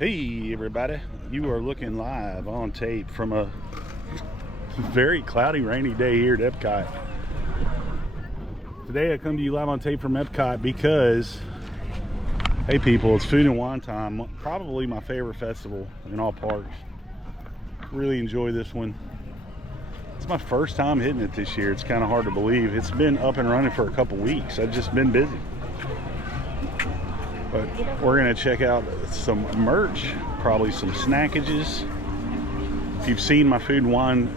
Hey everybody, you are looking live on tape from a very cloudy, rainy day here at Epcot. Today I come to you live on tape from Epcot because, hey people, it's Food and Wine time. Probably my favorite festival in all parks. Really enjoy this one. It's my first time hitting it this year. It's kind of hard to believe. It's been up and running for a couple weeks. I've just been busy. But we're gonna check out some merch, probably some snackages. If you've seen my Food and Wine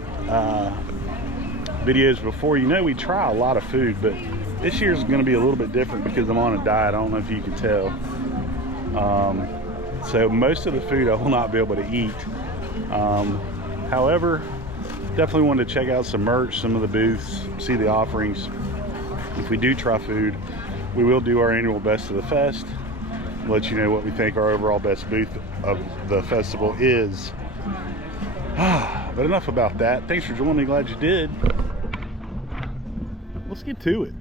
videos before, you know we try a lot of food, but this year's gonna be a little bit different because I'm on a diet. I don't know if you can tell. So most of the food I will not be able to eat. However, definitely wanted to check out some merch, some of the booths, see the offerings. If we do try food, we will do our annual Best of the Fest. Let you know what we think our overall best booth of the festival is. But enough about that. Thanks for joining me. Glad you did. Let's get to it.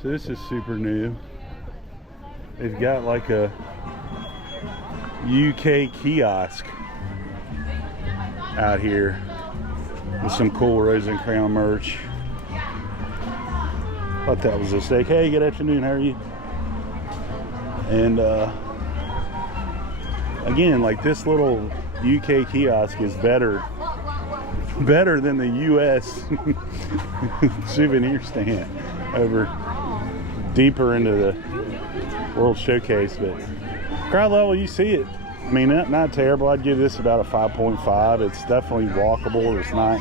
So this is super new. They've got like a UK kiosk out here with some cool Rose and Crown merch. Thought that was a mistake. Hey, good afternoon, how are you? And again, like this little UK kiosk is better than the US souvenir stand over deeper into the World Showcase. But crowd level, you see it. I mean, not terrible. I'd give this about a 5.5. It's definitely walkable. It's not.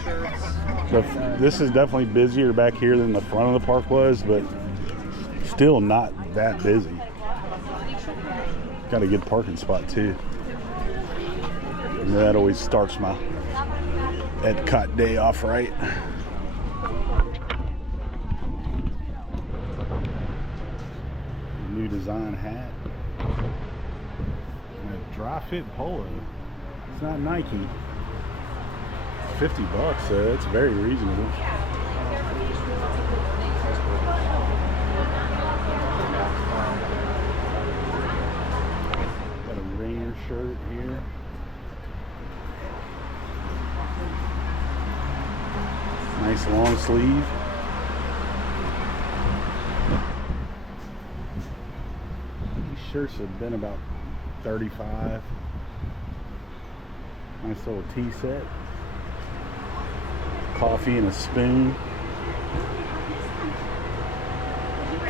This is definitely busier back here than the front of the park was, but still not that busy. Got a good parking spot too. And that always starts my Epcot day off right. New design hat. Dry fit polo. It's not Nike. $50 though. It's very reasonable. Got a Rainier shirt here. Nice long sleeve. These shirts have been about $35. Nice little tea set. Coffee and a spoon.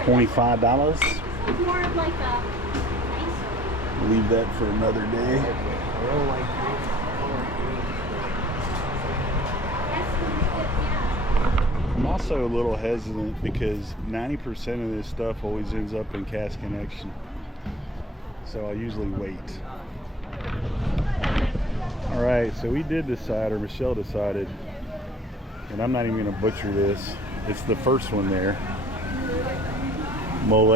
$25. Leave that for another day. I'm also a little hesitant because 90% of this stuff always ends up in Cast Connection. So I usually wait. All right, so we did decide, or Michelle decided, and I'm not even gonna butcher this. It's the first one there. Mole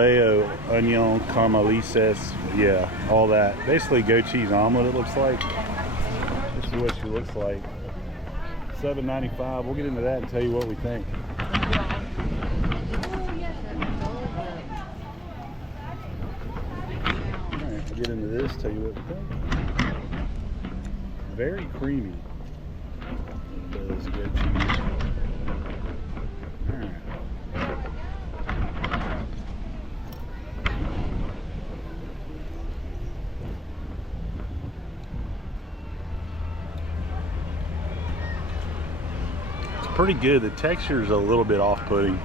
onion caramelises, yeah, all that. Basically goat cheese omelet it looks like. This is what she looks like. $7.95, we'll get into that and tell you what we think. Get into this, tell you what we think. Very creamy. Does good cheese. Alright. It's pretty good. The texture is a little bit off-putting.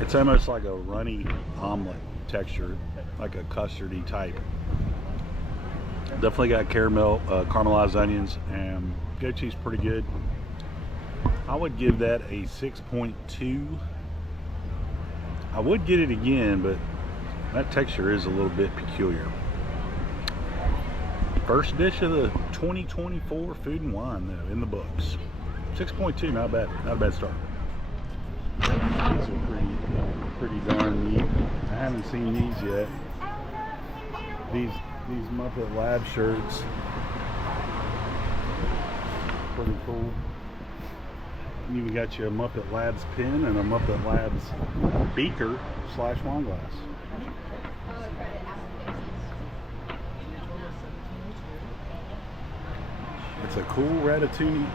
It's almost like a runny omelet texture, like a custardy type. Definitely got caramel, caramelized onions, and goat cheese pretty good. I would give that a 6.2. I would get it again, but that texture is a little bit peculiar. First dish of the 2024 Food and Wine though, in the books. 6.2, not bad, not a bad start. These are pretty darn neat. I haven't seen these yet. These Muppet Lab shirts. Pretty cool. You even got you a Muppet Labs pin and a Muppet Labs beaker / wine glass. It's a cool Ratatouille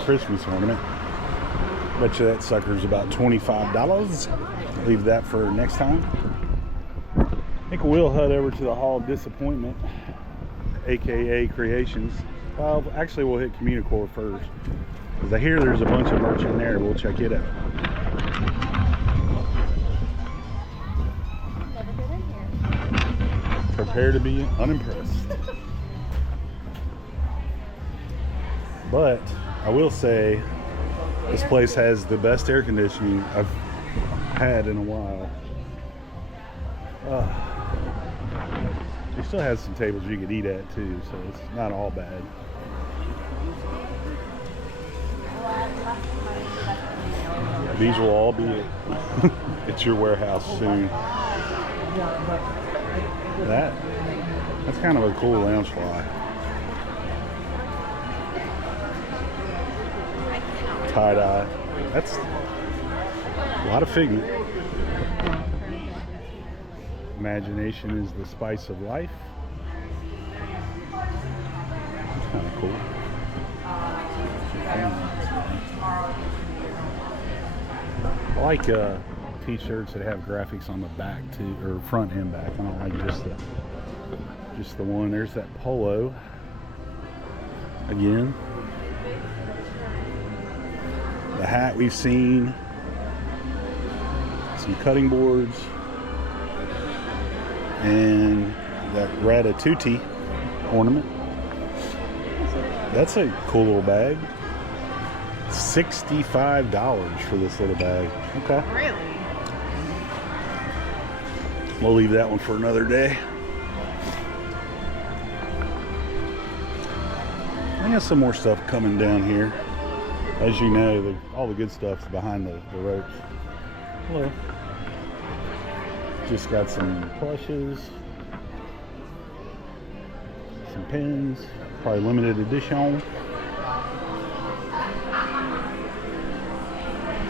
Christmas ornament. Bet you that sucker's about $25. Leave that for next time. I think we'll head over to the Hall of Disappointment, aka Creations. Well, actually, we'll hit Communicore first, because I hear there's a bunch of merch in there. We'll check it out. Never been in here. Prepare to be unimpressed. But I will say, this place has the best air conditioning I've had in a while. It still has some tables you could eat at too, so it's not all bad. These will all be at your warehouse soon. That's kind of a cool lounge fly. Tie-dye. That's a lot of figment. Imagination is the spice of life. That's kind of cool. I like t-shirts that have graphics on the back too, or front and back. I don't like just the one. There's that polo again. The hat we've seen. Some cutting boards. And that Ratatouille ornament. That's a cool little bag. $65 for this little bag. Okay. Really? We'll leave that one for another day. I got some more stuff coming down here. As you know, all the good stuff's behind the ropes. Hello. Just got some plushes, some pins, probably limited edition.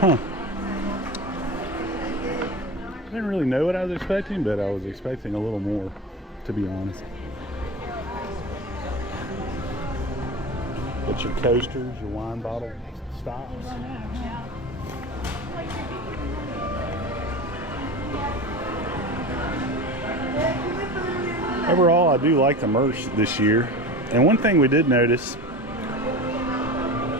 Huh. I didn't really know what I was expecting, but I was expecting a little more, to be honest. Got your coasters, your wine bottle stops. Overall, I do like the merch this year. And one thing we did notice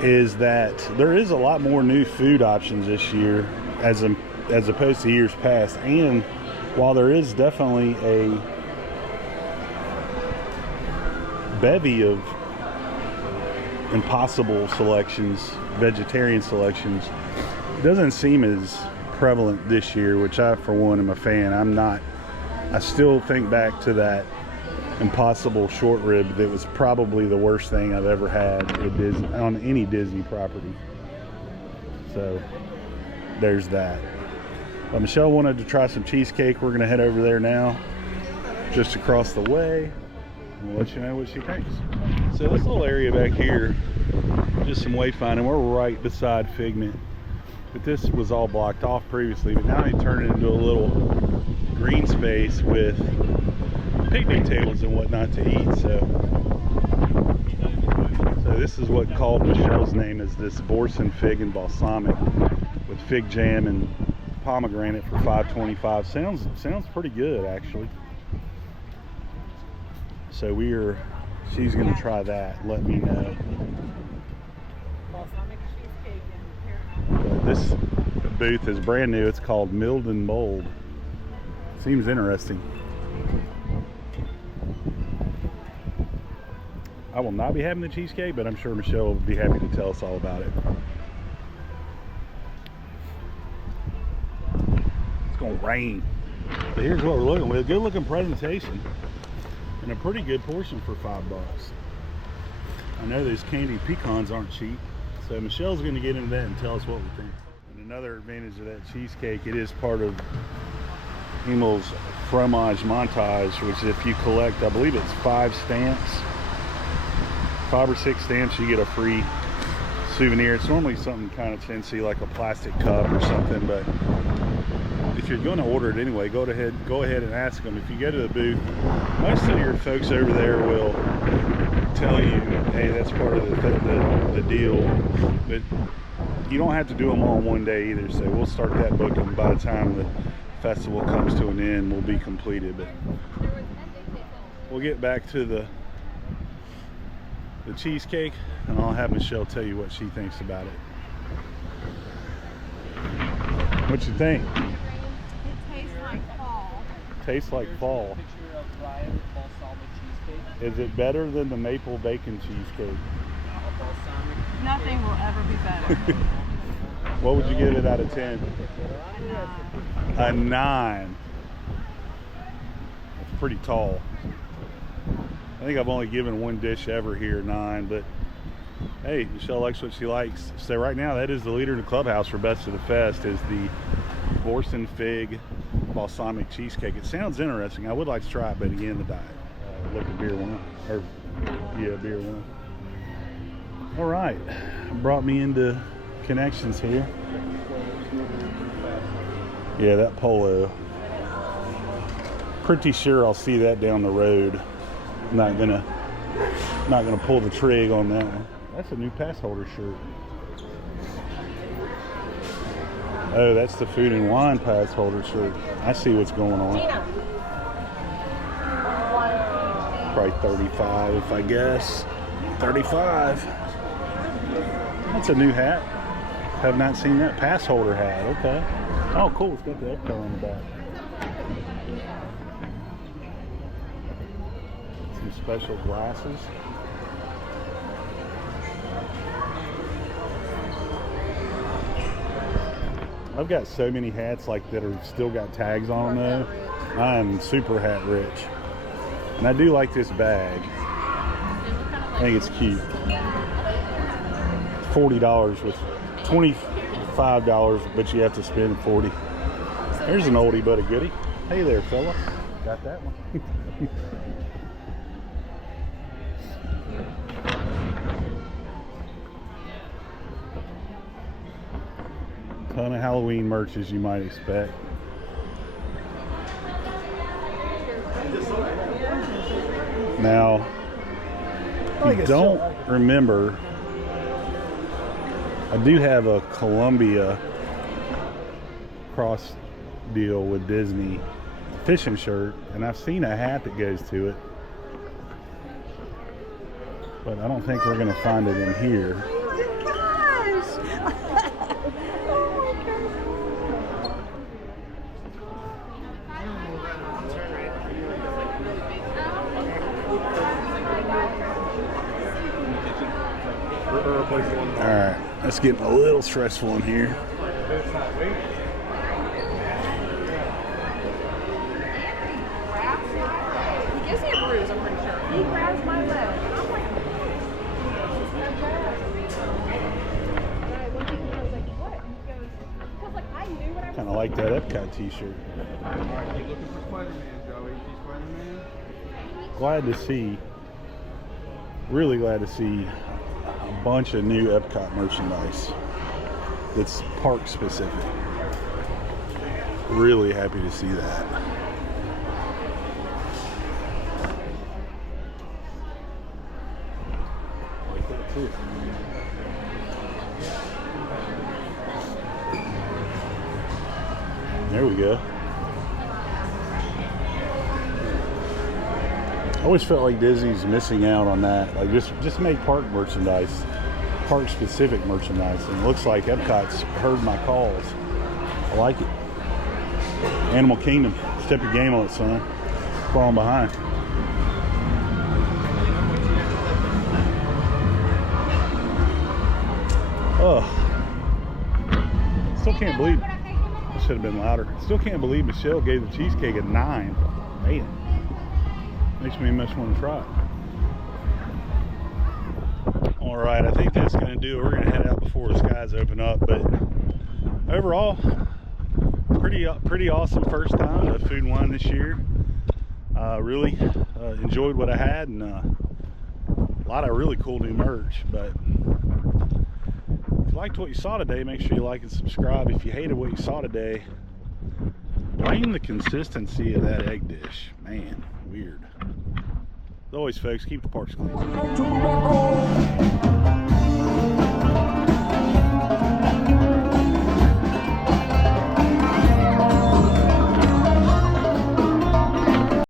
is that there is a lot more new food options this year as opposed to years past. And while there is definitely a bevy of impossible selections, vegetarian selections, it doesn't seem as prevalent this year, which I, for one, am a fan. I still think back to that Impossible short rib that was probably the worst thing I've ever had at Disney, on any Disney property. So there's that. But Michelle wanted to try some cheesecake. We're gonna head over there now, just across the way, and we'll let you know what she thinks. So this little area back here, just some wayfinding. We're right beside Figment, but this was all blocked off previously, but now they turned it into a little green space with picnic tables and whatnot to eat. So this is what called Michelle's name, is this Boursin fig and balsamic with fig jam and pomegranate for $5.25. Sounds pretty good, actually. So she's gonna try that. Let me know. Balsamic cheesecake and This booth is brand new. It's called Milled and Mold. Seems interesting. I will not be having the cheesecake, but I'm sure Michelle will be happy to tell us all about it. It's gonna rain. But here's what we're looking with. Good looking presentation and a pretty good portion for $5. I know those candied pecans aren't cheap, so Michelle's gonna get into that and tell us what we think. And another advantage of that cheesecake, it is part of Emil's fromage montage, which if you collect, I believe it's 5 or 6 stamps, you get a free souvenir. It's normally something kind of fancy like a plastic cup or something, but if you're going to order it anyway, go ahead and ask them. If you go to the booth, most of your folks over there will tell you, hey, that's part of the deal, but you don't have to do them all in one day either. So we'll start that booking. By the time the festival comes to an end, we'll be completed. But we'll get back to the cheesecake, and I'll have Michelle tell you what she thinks about it. What you think? It tastes like fall. Tastes like fall. Picture of Ryan balsamic cheesecake. Is it better than the maple bacon cheesecake? Balsamic. Nothing will ever be better. What would you give it out of 10? A 9. It's pretty tall. I think I've only given one dish ever here 9, but hey, Michelle likes what she likes. So right now, that is the leader in the clubhouse for Best of the Fest, is the Vorsen Fig balsamic cheesecake. It sounds interesting. I would like to try it, but again, the diet. Look at beer one, or yeah, beer one. All right, brought me into Connections here. Yeah, that Polo. Pretty sure I'll see that down the road. Not gonna pull the trig on that one. That's a new pass holder shirt. Oh, that's the Food and Wine pass holder shirt. I see what's going on. Probably 35, if I guess. 35. That's a new hat. Have not seen that pass holder hat. Okay. Oh, cool. It's got the Epcot on the back. Some special glasses. I've got so many hats like that are still got tags on them though. I am super hat rich. And I do like this bag. I think it's cute. $40 with $25, but you have to spend 40. There's an oldie but a goodie. Hey there, fella. Got that one. Ton of Halloween merch, as you might expect. Now, if you don't remember, I do have a Columbia cross deal with Disney fishing shirt, and I've seen a hat that goes to it, but I don't think we're going to find it in here. Alright, it's getting a little stressful in here. He gives me a bruise, I'm pretty sure. He grabs my leg. And I'm like, I was like, what? And he goes, because like I knew what I was Kind of like that Epcot t-shirt. Alright, you looking for Spider-Man, Joey? See Spider-Man? Glad to see, really glad to see a bunch of new Epcot merchandise that's park specific. Really happy to see that. Like that too. There we go. I always felt like Disney's missing out on that. Like just make park merchandise, park specific merchandise. And it looks like Epcot's heard my calls. I like it. Animal Kingdom, step your game on it, son. Falling behind. Oh, still can't believe. I should have been louder. Still can't believe Michelle gave the cheesecake a 9. Man. Makes me much want to try it. All right, I think that's going to do it. We're going to head out before the skies open up. But overall, pretty awesome first time at Food and Wine this year. Really enjoyed what I had, and a lot of really cool new merch. But you liked what you saw today, make sure you like and subscribe. If you hated what you saw today, blame the consistency of that egg dish. Man, weird. As always, folks, keep the parks clean.